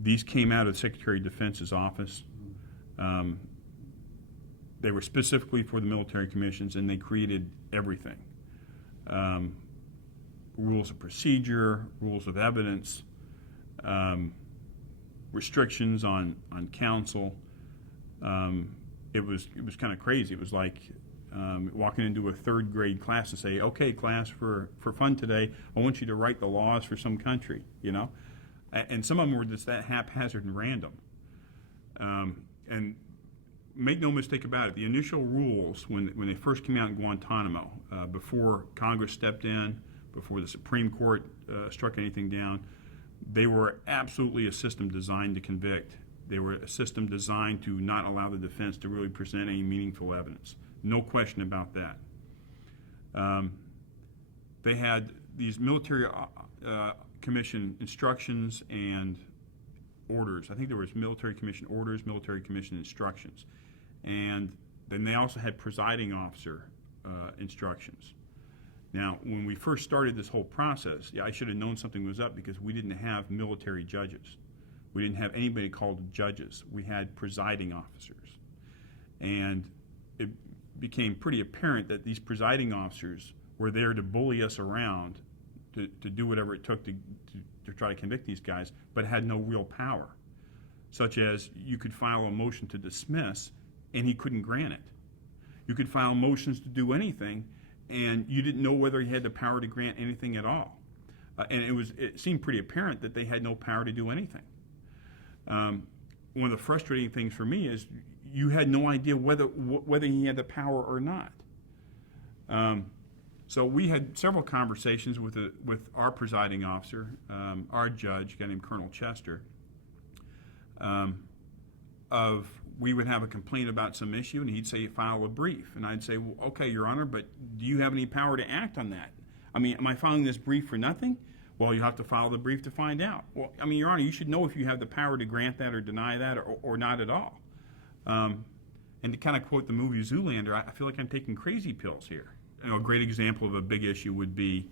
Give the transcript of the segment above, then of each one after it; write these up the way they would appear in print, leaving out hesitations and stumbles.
These came out of the Secretary of Defense's office. They were specifically for the military commissions, and they created everything. Rules of procedure, rules of evidence, restrictions on counsel. It was kind of crazy. It was like walking into a third grade class and say, "Okay, class, for fun today, I want you to write the laws for some country," you know. And some of them were just that haphazard and random. And make no mistake about it, the initial rules when they first came out in Guantanamo, before Congress stepped in, before the Supreme Court struck anything down, they were absolutely a system designed to convict. They were a system designed to not allow the defense to really present any meaningful evidence. No question about that. They had these military commission instructions and orders. I think there was military commission orders, military commission instructions. And then they also had presiding officer instructions. Now, when we first started this whole process, I should have known something was up because we didn't have military judges. We didn't have anybody called judges. We had presiding officers. And it became pretty apparent that these presiding officers were there to bully us around, to do whatever it took to try to convict these guys, but had no real power. Such as you could file a motion to dismiss, and he couldn't grant it. You could file motions to do anything, and you didn't know whether he had the power to grant anything at all. And it seemed pretty apparent that they had no power to do anything. One of the frustrating things for me is you had no idea whether he had the power or not. So we had several conversations with our presiding officer, our judge, a guy named Colonel Chester, we would have a complaint about some issue, and he'd say, file a brief. And I'd say, well, okay, Your Honor, but do you have any power to act on that? I mean, am I filing this brief for nothing? Well, you have to file the brief to find out. Well, I mean, Your Honor, you should know if you have the power to grant that or deny that or not at all. And to kind of quote the movie Zoolander, I feel like I'm taking crazy pills here. You know, a great example of a big issue would be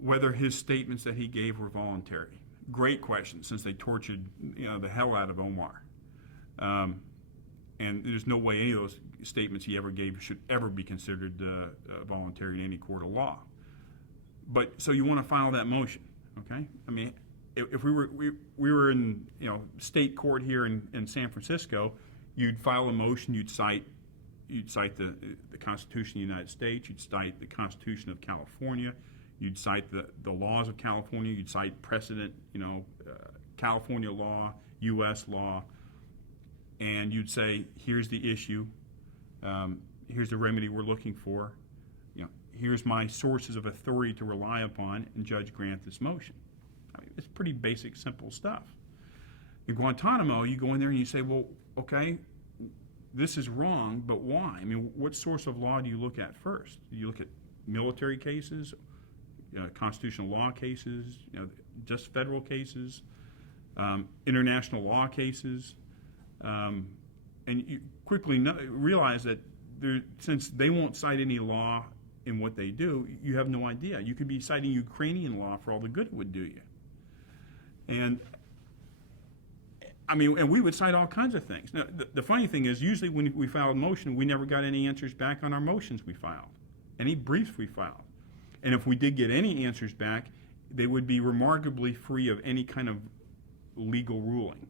whether his statements that he gave were voluntary. Great question, since they tortured the hell out of Omar. And there's no way any of those statements he ever gave should ever be considered voluntary in any court of law. But so you want to file that motion, okay? I mean, if we were in state court here in San Francisco, you'd file a motion, you'd cite the Constitution of the United States, you'd cite the Constitution of California, you'd cite the laws of California, you'd cite precedent, California law, U.S. law, and you'd say, here's the issue, here's the remedy we're looking for, here's my sources of authority to rely upon, and judge grant this motion. I mean, it's pretty basic, simple stuff. In Guantanamo, you go in there and you say, well, okay, this is wrong, but why? I mean, what source of law do you look at first? Do you look at military cases, constitutional law cases, just federal cases, international law cases? And you quickly realize that since they won't cite any law in what they do, you have no idea. You could be citing Ukrainian law for all the good it would do you. And I mean, and we would cite all kinds of things. Now, the funny thing is, usually when we filed a motion, we never got any answers back on our motions we filed, any briefs we filed. And if we did get any answers back, they would be remarkably free of any kind of legal ruling.